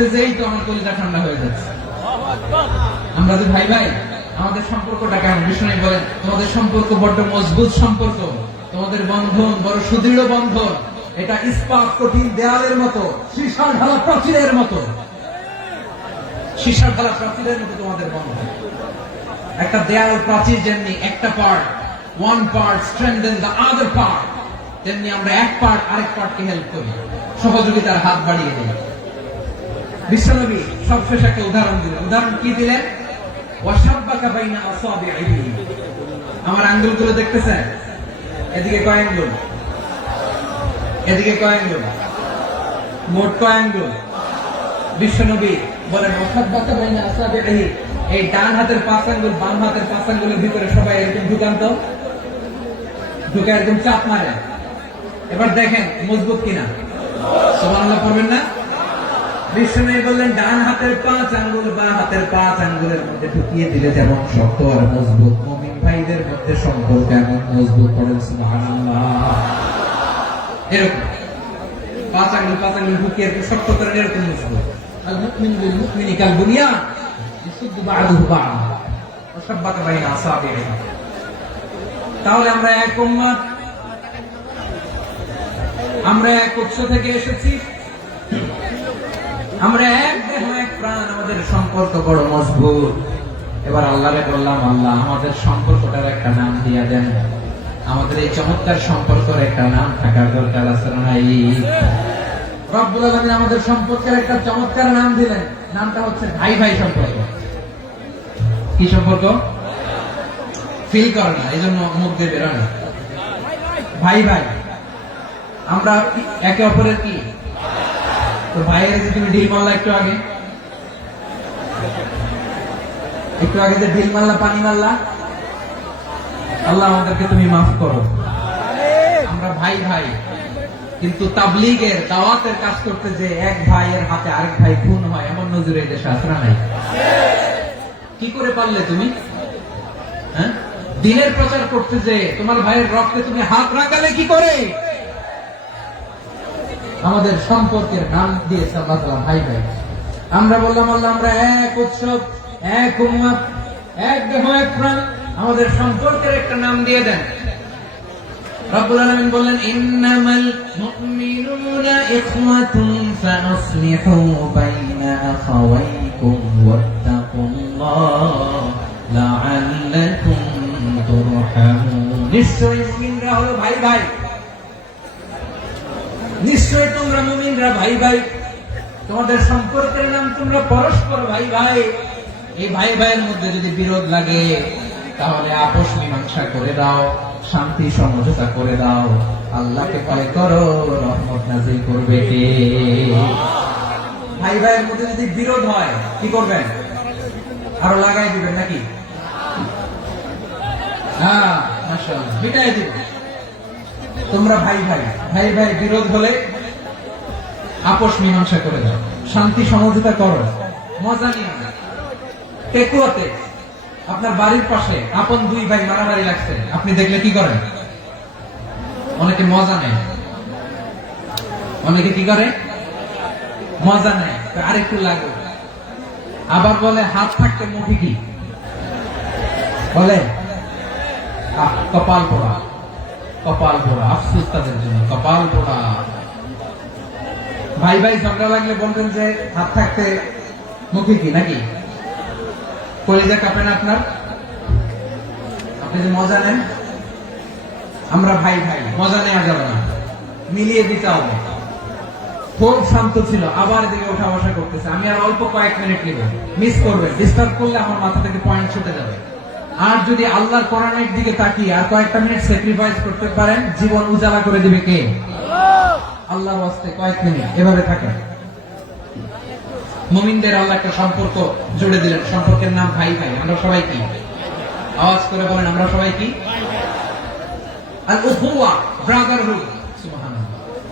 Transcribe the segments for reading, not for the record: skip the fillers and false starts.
করতে যেই তো আমার কলিজা ঠান্ডা হয়ে যাচ্ছে। আমরা যে ভাই ভাই, আমাদের সম্পর্কটা কেমন? বিষ্ণু বলেন তোমাদের সম্পর্ক বড্ড মজবুত সম্পর্ক, তোমাদের বন্ধন বড় সুদৃঢ় বন্ধন, এটা ইস্পাত কঠিন দেয়ালের মতো, সীসার ঢালা প্রাচীরের মতো, সীসার ঢালা প্রাচীরের মতো তোমাদের বন্ধন। একটা দেয়াল প্রাচীর যেমনি একটা part, one part strengthen the other part, তেমনি আমরা এক পার্ট আরেক পার্টকে হেল্প করি, সহযোগিতার হাত বাড়িয়ে দিই। বিশ্বনবী সবশেষ একটা উদাহরণ দিলেন। উদাহরণ কি দিলেন? ওয়াশাব্বাকা বাইনা আসাবিহি, আমার আঙ্গুলগুলো দেখতেছেন? এদিকে কয় আঙ্গুল, এদিকে কয় আঙ্গুল, মোট কয় আঙ্গুল? বিশ্বনবী বলেন ওয়াশাব্বাকা বাইনা আসাবিহি, এই ডান হাতের 5 আঙ্গুল বাম হাতের 5 আঙ্গুলের ভিতরে সবাই এরকম ঢুকান্ত, ঢুকে একদম চাপ মারে। এবার দেখেন মজবুত কিনা। সুবহানাল্লাহ পড়বেন না? বিষ্ণু বললেন ডান হাতের 5 আঙ্গুল বাম হাতের 5 আঙ্গুলের মধ্যে ঢুকিয়ে দিলে যেমন শক্ত আর মজবুত, মুমিন ভাইদের মধ্যে সম্পর্ক এমন মজবুত। পড়েন সুবহানাল্লাহ। এরকম 5 আঙ্গুল ঢুকিয়ে শক্ত করেন, এরকম মজবুত। আল মুমিনু বিল মুমিনি কাল বুনিয়ান ইসুদ্দু বা'দুহু বা'দা ওয়া শাব্বাকা বাইনা আসাবিহি। তাহলে আমরা এক উম্মত, আমরা এক উৎস থেকে এসেছি, আমরা এক দেহ এক প্রাণ, আমাদের সম্পর্ক বড় মজবুত। এবার আল্লাহরে বললাম, আল্লাহ আমাদের সম্পর্কটার একটা নাম দিয়া দেন। আমাদের এই চমৎকার সম্পর্কের একটা নাম থাকার দরকার আছে না নাই? রব্বুল আলামিন আমাদের সম্পর্কের একটা চমৎকার নাম দিলেন, নামটা হচ্ছে ভাই ভাই সম্পর্ক। কি সম্পর্ক? ফিল করে না, এই জন্য মুখ দিয়ে বেরোয় না। ভাই ভাই, আমরা একে অপরের কি? তো ভাইয়ের যে তুমি ঢিল মারলা একটু আগে, যে ঢিল মারলা, পানি মারলা, আল্লাহ আমাদেরকে তুমি মাফ করো। আমরা ভাই ভাই, কিন্তু তাবলীগের দাওয়াতের কাজ করতে যে এক ভাইয়ের হাতে আরেক ভাই খুন হয়, এমন নজরে দেশে আসরা নাই। কি করে পারলে তুমি? হ্যাঁ, দিনের প্রচার করতে যে তোমার ভাইয়ের রক্তে তুমি হাত রাখালে কি করে? আমাদের সম্পর্কের নাম দিয়েছে আল্লাহ তাআলা ভাই ভাই। আমরা বললাম আল্লাহ আমরা এক উৎসব, এক উম্মত, এক দেহ এক প্রাণ, আমাদের সম্পর্কের একটা নাম দিয়ে দেন। রব্বুল আলামিন বললেন ইন্নামাল মুমিনুনা ইখওয়াতুন ফাসলিহু বাইনা আখাওয়াইকুম ওয়াত্তাকুল্লাহ লাআল্লাকুম তুরহামুন। নিশ্চয়ই মুমিনরা হলো ভাই ভাই, নিশ্চয় তোমরা মুমিনরা ভাই ভাই, তোমাদের সম্পর্কের নাম তোমরা পরস্পর ভাই ভাই। এই ভাই ভাইয়ের মধ্যে যদি বিরোধ লাগে তাহলে আপোষ মীমাংসা করে দাও, শান্তি সমঝোতা করে দাও। আল্লাহকে ভয় করো, রহমত নাযিল করবে কে? ভাই ভাইয়ের মধ্যে যদি বিরোধ হয় কি করবেন? আরো লাগাই দিবেন নাকি? হ্যাঁ, মাশাআল্লাহ, মিটাই দিবেন। তোমরা ভাই ভাই, ভাই ভাই বিরোধ হলে আপোষ মীমাংসা করে দাও, শান্তি সমঝোতা করো, মজা নিয়ে না। টেকুয়াতে আপনার বাড়ির পাশে আপন 2 ভাই মারামারি লাগছে, আপনি দেখলে কি করেন? অনেকে মজা নেয়, অনেকে কি করে? মজা নেয়, আরেকটু লাগে। আবার বলে হাত থাকতে মুখে কি বলে? কপাল পোড়া, কপাল পোড়া। আফসোস তাদের জন্য, কপাল পোড়া। ভাই ভাই ঝগড়া লাগলে বলবেন যে হাত থাকতে মুখে কি, নাকি? কলিজা কাঁপে না আপনার? আপনি যে মজা নেন। আমরা ভাই ভাই, মজা নেওয়া যাবে না, মিলিয়ে দিতে হবে। খুব শান্ত ছিল, আবার এদিকে ওঠা বসা করতেছে। আমি আর অল্প কয়েক মিনিট নিব, মিস করবেন। ডিস্টার্ব করলে আমার মাথা থেকে পয়েন্ট ছুটে যাবে। আর যদি আল্লাহর কোরআনের দিকে তাকিয়ে আর কয়েকটা মিনিট স্যাক্রিফাইস করতে পারেন, জীবন উজালা করে দিবে কে? আল্লাহর ওয়াস্তে কয়েক মিনিট এভাবে থাকেন। মুমিনদের আল্লাহ একটা সম্পর্ক জুড়ে দিলেন, সম্পর্কের নাম ভাই ভাই। আমরা সবাই কি? আওয়াজ করে বলেন, আমরা সবাই কি? আল উখওয়া, ব্রাদারহুড। সুবহানাল্লাহ,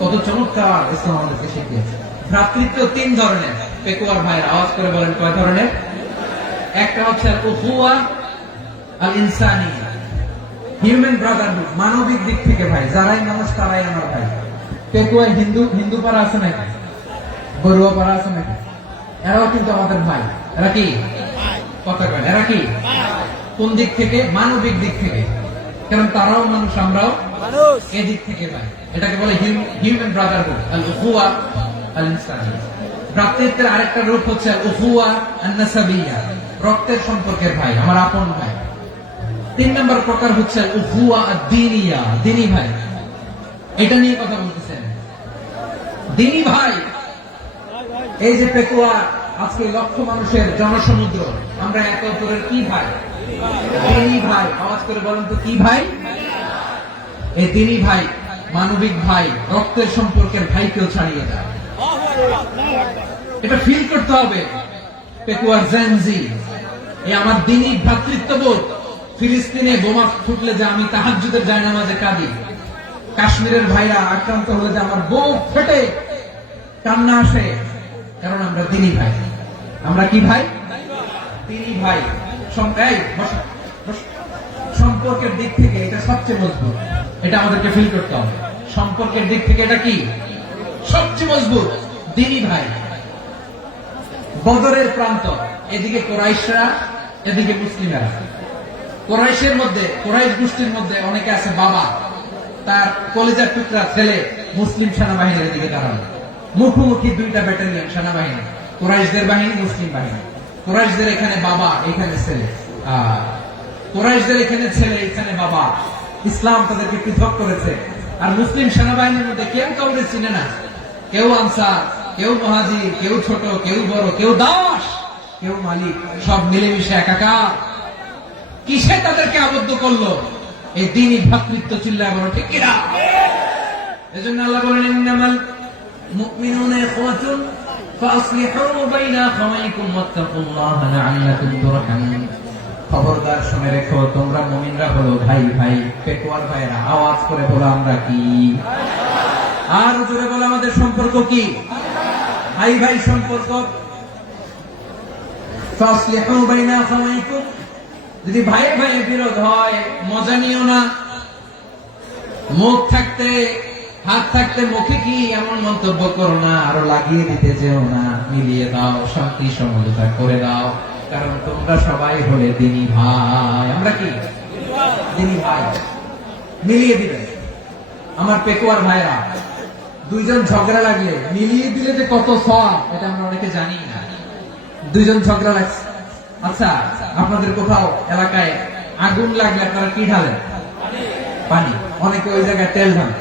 কত চমৎকার ইসলাম আমাদেরকে শিখিয়েছে। ভ্রাতৃত্ব 3 ধরনের। পেকুয়ার ভাইয়ের আওয়াজ করে বলেন কয় ধরনের? একটা হচ্ছে আল উখওয়া আল ইনসানিয়া, হিউম্যান ব্রাদারহুড, মানবিক দিক থেকে ভাই, যারাই মানুষ তারাই আমার ভাই। পেকুয়ায় হিন্দু পাড়া আছে নাকি? বড়ুয়া পাড়া আছে নাকি? এরাও কিন্তু আমাদের ভাই। এরা কি কথা কয়? এরা কি কোন দিক থেকে? মানবিক দিক থেকে। কারণ তারাও মানুষ, আমরাও মানুষ, এদিক থেকে ভাই। এটাকে বলে হিউম্যান ব্রাদারহুড, আল উখুয়া আল ইনসানিয়া। ভ্রাতৃত্বের আরেকটা রূপ হচ্ছে আল উখুয়া আন নাসাবিয়া, রক্তের সম্পর্কের ভাই, আমার আপন ভাই। 3 নম্বর প্রকার হচ্ছে আল উখুয়া আদ-দীনিয়া, দ্বীনি ভাই। এটা নিয়ে কথা বলতেছেন, দ্বীনি ভাই। এই যে পেকুয়া, আজকে লক্ষ মানুষের জনসমুদ্র, আমরা একে অপরের কি ভাই? দ্বীনি ভাই। আওয়াজ করে বলেন তো কি ভাই? এই দ্বীনি ভাই, মানবিক ভাই, রক্তের সম্পর্কের ভাইকেও ছাড়িয়ে যায়। এটা ফিল করতে হবে। পেকুয়ার জেনজি, এই আমার দ্বীনি ভ্রাতৃত্ববোধ। ফিলিস্তিনে বোমা ফুটলে যে আমি তাহাজ্জুদের জায়নামাজে কাঁদি, কাশ্মীরের ভাইরা আক্রান্ত হলে যে আমার বুক ফেটে কান্না আসে, কারণ আমরা দ্বীনি ভাই। আমরা কি ভাই? দ্বীনি ভাই। সম্পর্কের দিক থেকে এটা সবচেয়ে মজবুত। এটা আমাদেরকে ফিল করতে হবে। সম্পর্কের দিক থেকে এটা কি সবচেয়ে মজবুত? দ্বীনি ভাই। বদরের প্রান্ত, এদিকে কোরাইশরা, এদিকে মুসলিমেরা। কোরাইশের মধ্যে, কোরাইশ গোষ্ঠীর মধ্যে অনেকে আছে বাবা, তার কলিজার টুকরা ছেলে মুসলিম সেনাবাহিনীর দিকে দাঁড়ানো। মুখোমুখি দুইটা ব্যাটালিয়ন সেনাবাহিনী, কোরাইশদের বাহিনী, মুসলিম বাহিনী। কোরাইশদের এখানে বাবা, এখানে ছেলে। কোরাইশদের এখানে ছেলে, এখানে বাবা। ইসলাম তাদেরকে পৃথক করেছে। আর মুসলিম সেনাবাহিনীর মধ্যে কেউ কাউরে চিনে না। কেউ আনসার, কেউ মুহাজির, কেউ ছোট, কেউ বড়, কেউ দাস, কেউ মালিক, সব মিলেমিশে একাকার। কিসে তাদেরকে আবদ্ধ করলো? এই দ্বীনি ভ্রাতৃত্ব। চিল্লায় বলো ঠিক কিনা? এজন্য আল্লাহ বলেন, ইন্নামাল মুমিনুনা ইখওয়াতুন ফাসলিহু বাইনা আখাওয়াইকুম ওয়াত্তাকুল্লাহা লাআল্লাকুম তুরহামুন। খবরদার শুনে রেখো, তোমরা মুমিনরা হলো ভাই ভাই। পেকুয়ার ভাইরা আওয়াজ করে বলো আমরা কি? আর জোরে বলো আমাদের সম্পর্ক কি? ভাই ভাই সম্পর্ক। ফাসলিহু বাইনা আখাওয়াইকুম, যদি ভাই ভাই বিরোধ হয় মজা নিও না। মুখ থাকতে, হাত থাকতে মুখে কি এমন মন্তব্য করো না, আরো লাগিয়ে দিতে যেও না। মিলিয়ে দাও, শান্তি সমঝোতা করে দাও, কারণ তোমরা সবাই হলে দ্বীনি ভাই। আমরা কি দ্বীনি ভাই? মিলিয়ে দিবে। আমার পেকুয়ার ভাইরা, দুইজন ঝগড়া লাগলে মিলিয়ে দিলে যে কত সওয়াব, এটা আমরা অনেকে জানি না। দুইজন ঝগড়া লাগছে, আচ্ছা আপনাদের কোথাও এলাকায় আগুন লাগলে আপনারা কি ঢালেন? পানি। অনেকে ওই জায়গায় তেল ঢালে।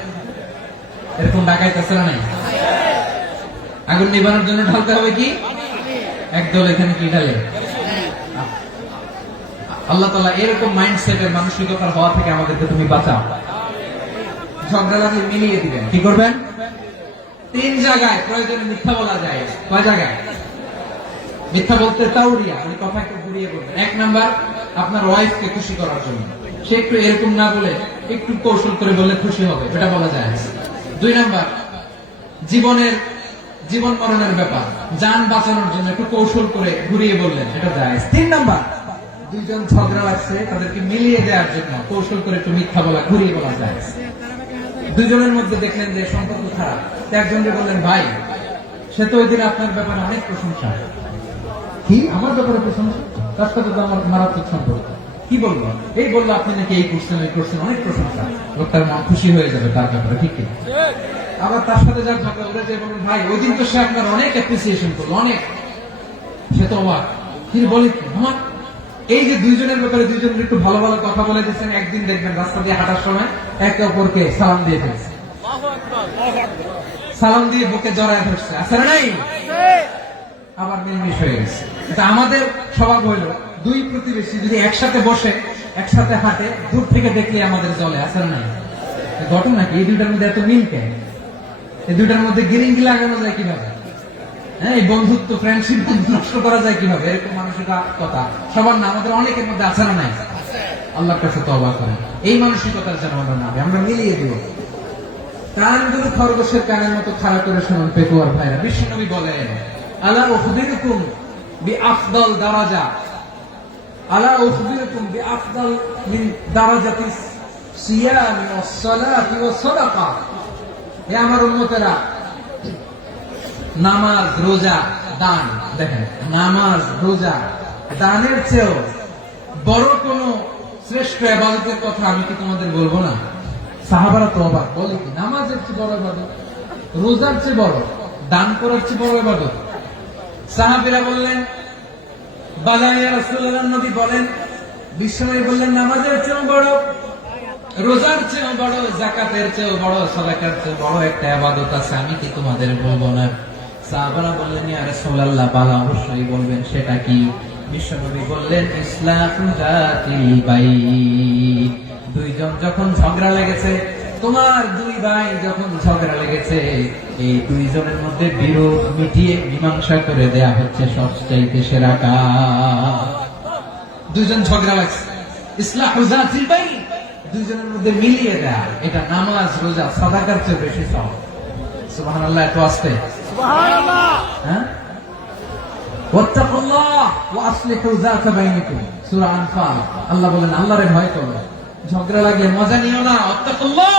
এরকম ডাকাইতেছে না? নাই। আগুন নিবানোর জন্য ঢালতে হবে কি? একদল এখানে কি ঢালে? আল্লাহ তাআলা এরকম মাইন্ডসেটের, মানসিকতার হওয়া থেকে আমাদেরকে তুমি বাঁচাও। ঝগড়া লাগলে মিলিয়ে দিবেন। কি করবেন? 3 জায়গায় প্রয়োজনে মিথ্যা বলা যায়। কয় জায়গায় মিথ্যা বলতে? তাওরিয়া, ওই কথা একটু ঘুরিয়ে বলবেন। 1 নাম্বার, আপনার ওয়াইফকে খুশি করার জন্য। সে একটু এরকম না বলে একটু কৌশল করে বললে খুশি হবে, এটা বলা যায়। 2 নাম্বার, জীবন মরণের ব্যাপার, জান বাঁচানোর জন্য একটু কৌশল করে ঘুরিয়ে বললেন, এটা যায়। 3 নাম্বার, দুইজন ঝগড়া লাগছে, তাদেরকে মিলিয়ে দেওয়ার জন্য কৌশল করে একটু মিথ্যা বলা, ঘুরিয়ে বলা যায়। দুজনের মধ্যে দেখলেন যে সম্পর্ক খারাপ, একজনকে বললেন ভাই, সে তো ওই দিন আপনার ব্যাপারে অনেক প্রশংসা। কি আমার ব্যাপারে প্রশংসা? তার সাথে তো আমার মারাত্মক সম্পর্ক। কি বলবো? এই বললো আপনি নাকি এই করছেন, ওই করছেন, অনেক প্রশংসা। লোকটার মন খুশি হয়ে যাবে তার ব্যাপারে, ঠিক কিনা? আবার তার সাথে যার ঝগড়া উঠে যে বলুন ভাই, ওই দিন তো সে আপনার অনেক অ্যাপ্রিসিয়েশন করলো, অনেক। সে তো অবাক। তিনি বলে আমার এই যে দুইজনের ব্যাপারে দুইজনের একটু ভালো ভালো কথা বলে দিচ্ছেন, একদিন দেখবেন রাস্তা দিয়ে হাঁটার সময় একে অপরকে সালাম দিয়ে ফেলছে, সালাম দিয়ে বুকে জড়ায় ধরছে, আছে না নাই? আবার মিলমিশ হয়ে গেছে। এটা আমাদের স্বভাব হইল, দুই প্রতিবেশী যদি একসাথে বসে একসাথে হাঁটে, দূর থেকে দেখলে আমাদের জলে, আছে না নাই? ঘটনা কি? এই দুইটার মধ্যে এত মিল কেন? এই দুইটার মধ্যে গিরিঙ্গি লাগানো যায় কিভাবে? হ্যাঁ, এই বন্ধুত্ব, ফ্রেন্ডশিপ নষ্ট করা যায় কিভাবে? এরকম মানসিকতা সবার না, আমাদের অনেকের মধ্যে আছে না নাই? আল্লাহর কাছে তওবা করেন, এই মানসিকতার যেন আমরা না, আমরা মিলিয়ে দিব। কানগুলো খরগোশের কানের মতো খাড়া করে শুনুন পেকুয়ার ভাইরা। বিশ্বনবী বলেন, আলা উখবিরুকুম বিআফদাল দারাজা, আলা উখবিরুকুম বিআফদাল মিন দারাজাতিস সিয়ামি ওয়াস সালাতি ওয়াস সাদাকা। হে আমার উম্মতেরা, নামাজ, রোজা দান। দেখেন, নামাজ, রোজা, দানের চেয়েও বড় কোন শ্রেষ্ঠ ইবাদতের কথা আমি কি তোমাদের বলবো না? সাহাবারা তো অবাক, বলে কি নামাজের চেয়ে বড় ইবাদত, রোজার চেয়ে বড়, দান করার চেয়ে বড় ইবাদত? সাহাবীরা বললেন বালা ইয়া রাসূলুল্লাহ, নবী বলেন, বিশ্বনবী বললেন নামাজের চেয়েও বড়, রোজার চেয়েও বড়, যাকাতের চেয়েও বড়, সাদাকার চেয়েও বড় একটা ইবাদত আছে, আমি কি তোমাদের বলবো না? সাহাবারা বললেন ইয়া রাসূলুল্লাহ, বালা অবশ্যই বলবেন, সেটা কি? বিশ্বনবী বললেন ইসলাহু যাতিল বাইন। দুইজন যখন ঝগড়া লেগেছে, তোমার দুই ভাই যখন ঝগড়া লেগেছে, এই দুইজনের মধ্যে বিরোধ মিটিয়ে মীমাংসা করে দেয়া হচ্ছে সবচাইতে সেরা কাজ। দুইজন ঝগড়া লাগছে, ইসলাহু যাতিল বাইন, দুইজনের মধ্যে মিলিয়ে দেয়া, এটা নামাজ, রোজা, সাদাকার চেয়ে বেশি সওয়াব। সুবহানাল্লাহ, এত আসতে সুবহানাল্লাহ। হ্যাঁ, ওয়াত্তাকুল্লাহ ওয়া আসলিহু যাতা বাইনিকুম, সূরা আনফাল। আল্লাহ বলেন আল্লাহরে ভয় করো, ঝগড়া লাগলে মজা নিও না, ওয়াত্তাকুল্লাহ,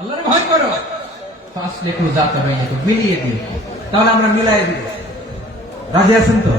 আল্লাহরে ভয় করো, ফাসলিহু যাতা বাইনিকুম, মিলিয়ে দিও। তাহলে আমরা মিলাই দিব। রাজি আছেন তো?